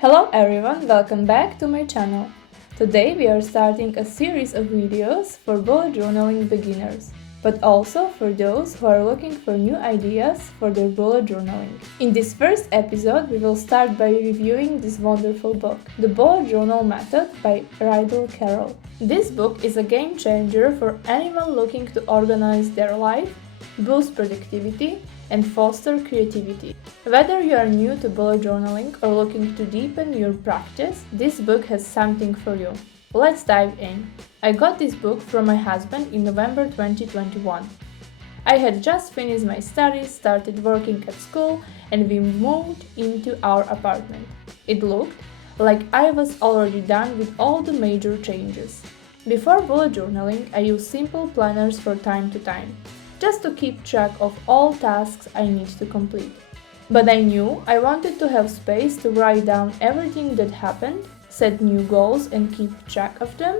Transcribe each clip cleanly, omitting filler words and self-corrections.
Hello everyone, welcome back to my channel. Today we are starting a series of videos for bullet journaling beginners, but also for those who are looking for new ideas for their bullet journaling. In this first episode, we will start by reviewing this wonderful book, The Bullet Journal Method by Ryder Carroll. This book is a game changer for anyone looking to organize their life, boost productivity, and foster creativity. Whether you are new to bullet journaling or looking to deepen your practice, this book has something for you. Let's dive in. I got this book from my husband in November 2021. I had just finished my studies, started working at school, and we moved into our apartment. It looked like I was already done with all the major changes. Before bullet journaling, I used simple planners from time to time, just to keep track of all tasks I need to complete. But I knew I wanted to have space to write down everything that happened, set new goals and keep track of them,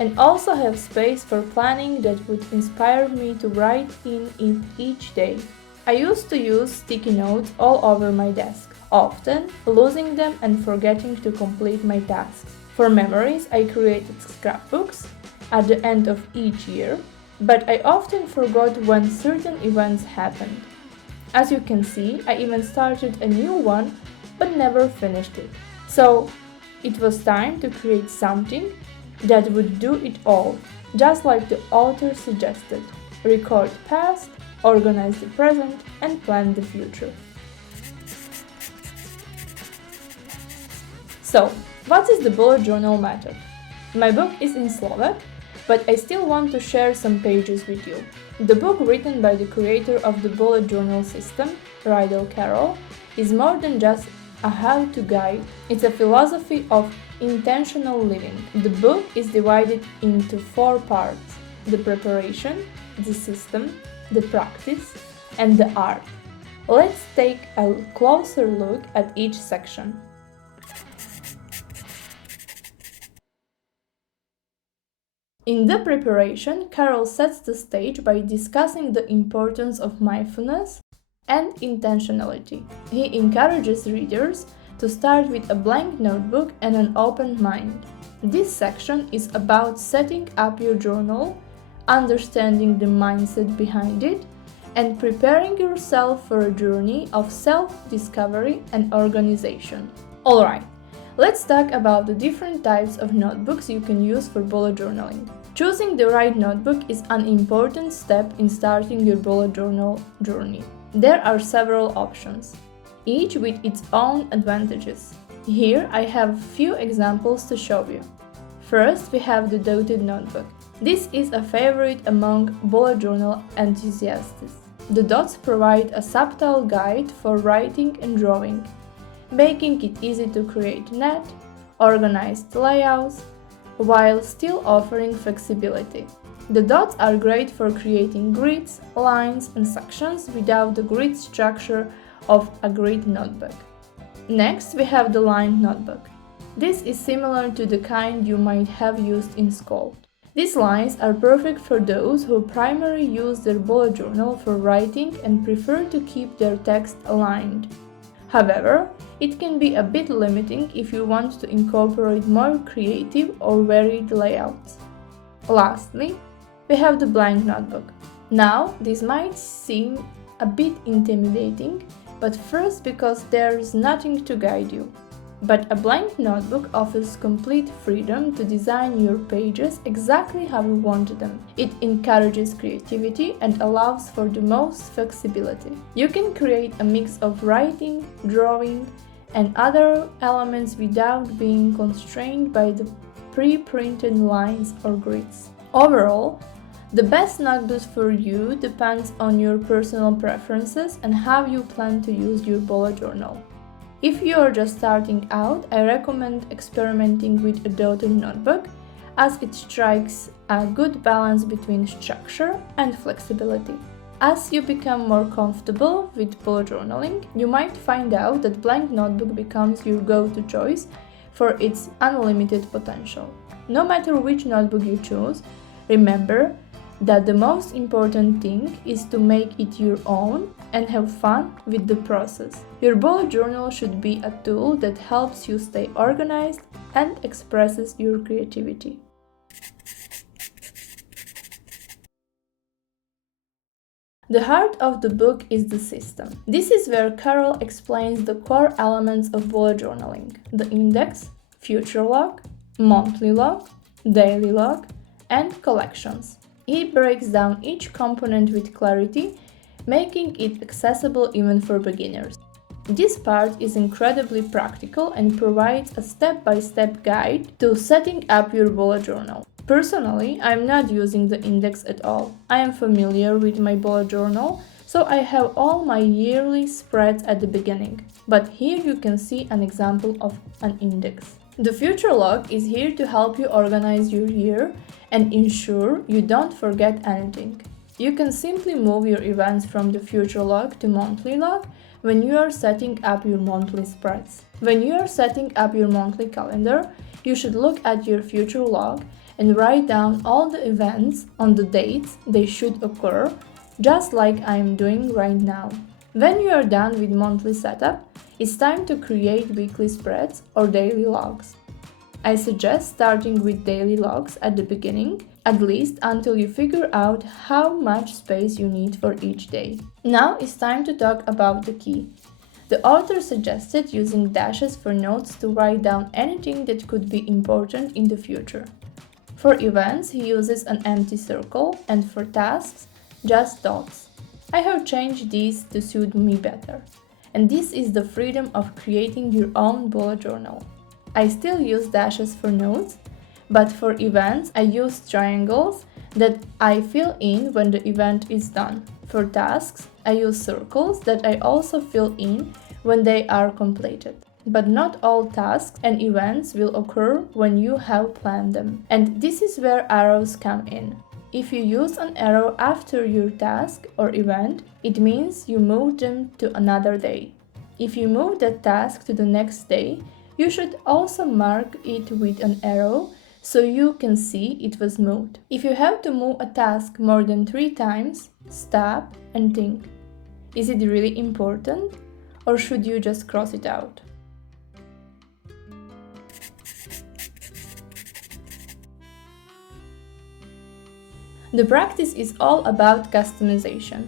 and also have space for planning that would inspire me to write in it each day. I used to use sticky notes all over my desk, often losing them and forgetting to complete my tasks. For memories, I created scrapbooks at the end of each year, but I often forgot when certain events happened. As you can see, I even started a new one, but never finished it. So, it was time to create something that would do it all, just like the author suggested. Record the past, organize the present, and plan the future. So, what is the bullet journal method? My book is in Slovak, but I still want to share some pages with you. The book, written by the creator of the bullet journal system, Ryder Carroll, is more than just a how-to guide. It's a philosophy of intentional living. The book is divided into 4 parts: the preparation, the system, the practice, and the art. Let's take a closer look at each section. In the preparation, Carroll sets the stage by discussing the importance of mindfulness and intentionality. He encourages readers to start with a blank notebook and an open mind. This section is about setting up your journal, understanding the mindset behind it, and preparing yourself for a journey of self-discovery and organization. Alright, let's talk about the different types of notebooks you can use for bullet journaling. Choosing the right notebook is an important step in starting your bullet journal journey. There are several options, each with its own advantages. Here I have a few examples to show you. First, we have the dotted notebook. This is a favorite among bullet journal enthusiasts. The dots provide a subtle guide for writing and drawing, making it easy to create neat, organized layouts, while still offering flexibility. The dots are great for creating grids, lines, and sections without the grid structure of a grid notebook. Next, we have the lined notebook. This is similar to the kind you might have used in school. These lines are perfect for those who primarily use their bullet journal for writing and prefer to keep their text aligned. However, it can be a bit limiting if you want to incorporate more creative or varied layouts. Lastly, we have the blank notebook. Now, this might seem a bit intimidating, but first because there is nothing to guide you. But a blank notebook offers complete freedom to design your pages exactly how you want them. It encourages creativity and allows for the most flexibility. You can create a mix of writing, drawing, and other elements without being constrained by the pre-printed lines or grids. Overall, the best notebook for you depends on your personal preferences and how you plan to use your bullet journal. If you are just starting out, I recommend experimenting with a dotted notebook, as it strikes a good balance between structure and flexibility. As you become more comfortable with bullet journaling, you might find out that blank notebook becomes your go-to choice for its unlimited potential. No matter which notebook you choose, remember that the most important thing is to make it your own and have fun with the process. Your bullet journal should be a tool that helps you stay organized and expresses your creativity. The heart of the book is the system. This is where Carroll explains the core elements of bullet journaling: the index, future log, monthly log, daily log, and collections. He breaks down each component with clarity, making it accessible even for beginners. This part is incredibly practical and provides a step-by-step guide to setting up your bullet journal. Personally, I'm not using the index at all. I am familiar with my bullet journal, so I have all my yearly spreads at the beginning. But here you can see an example of an index. The future log is here to help you organize your year and ensure you don't forget anything. You can simply move your events from the future log to monthly log when you are setting up your monthly spreads. When you are setting up your monthly calendar, you should look at your future log and write down all the events on the dates they should occur, just like I am doing right now. When you are done with monthly setup, it's time to create weekly spreads or daily logs. I suggest starting with daily logs at the beginning, at least until you figure out how much space you need for each day. Now it's time to talk about the key. The author suggested using dashes for notes to write down anything that could be important in the future. For events, he uses an empty circle, and for tasks, just dots. I have changed these to suit me better. And this is the freedom of creating your own bullet journal. I still use dashes for notes, but for events, I use triangles that I fill in when the event is done. For tasks, I use circles that I also fill in when they are completed. But not all tasks and events will occur when you have planned them. And this is where arrows come in. If you use an arrow after your task or event, it means you moved them to another day. If you move that task to the next day, you should also mark it with an arrow so you can see it was moved. If you have to move a task more than 3 times, stop and think. Is it really important? Or should you just cross it out? The practice is all about customization.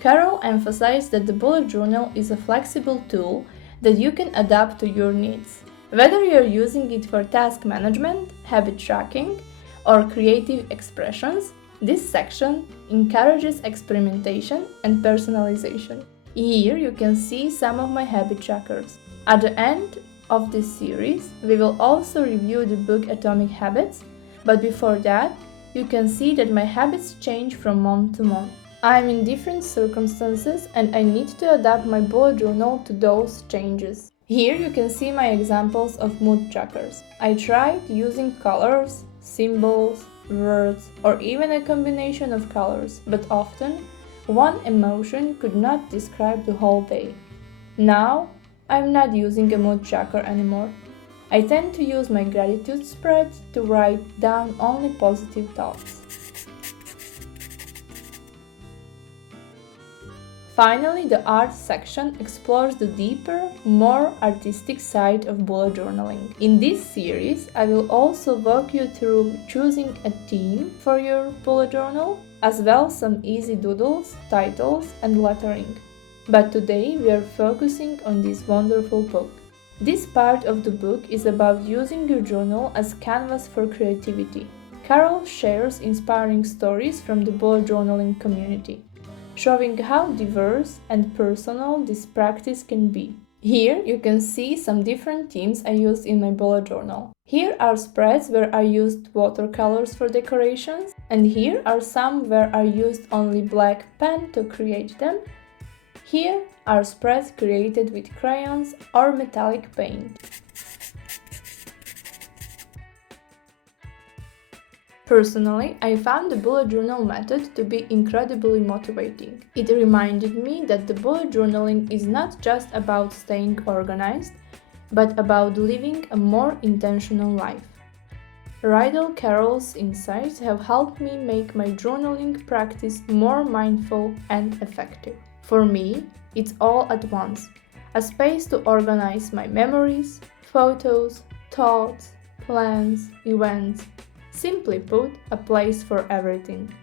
Carroll emphasized that the bullet journal is a flexible tool that you can adapt to your needs. Whether you're using it for task management, habit tracking, or creative expressions, this section encourages experimentation and personalization. Here you can see some of my habit trackers. At the end of this series, we will also review the book Atomic Habits, but before that, you can see that my habits change from month to month. I am in different circumstances and I need to adapt my bullet journal to those changes. Here you can see my examples of mood trackers. I tried using colors, symbols, words, or even a combination of colors, but often one emotion could not describe the whole day. Now, I'm not using a mood tracker anymore. I tend to use my gratitude spread to write down only positive thoughts. Finally, the art section explores the deeper, more artistic side of bullet journaling. In this series, I will also walk you through choosing a theme for your bullet journal, as well as some easy doodles, titles, and lettering. But today we are focusing on this wonderful book. This part of the book is about using your journal as canvas for creativity. Carroll shares inspiring stories from the bullet journaling community, showing how diverse and personal this practice can be. Here you can see some different themes I used in my bullet journal. Here are spreads where I used watercolors for decorations, and here are some where I used only black pen to create them. Here are spreads created with crayons or metallic paint. Personally, I found the bullet journal method to be incredibly motivating. It reminded me that the bullet journaling is not just about staying organized, but about living a more intentional life. Ryder Carroll's insights have helped me make my journaling practice more mindful and effective. For me, it's all at once, a space to organize my memories, photos, thoughts, plans, events. Simply put, a place for everything.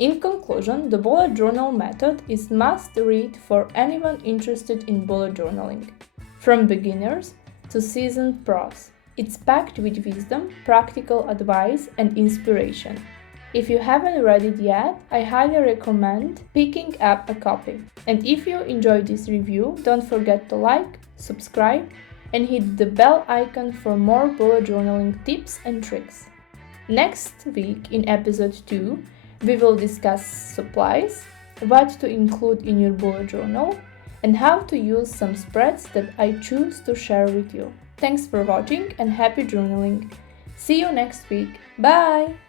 In conclusion, the bullet journal method is must-read for anyone interested in bullet journaling, from beginners to seasoned pros. It's packed with wisdom, practical advice, and inspiration. If you haven't read it yet, I highly recommend picking up a copy. And if you enjoyed this review, don't forget to like, subscribe, and hit the bell icon for more bullet journaling tips and tricks. Next week, in episode 2, we will discuss supplies, what to include in your bullet journal, and how to use some spreads that I choose to share with you. Thanks for watching and happy journaling. See you next week. Bye!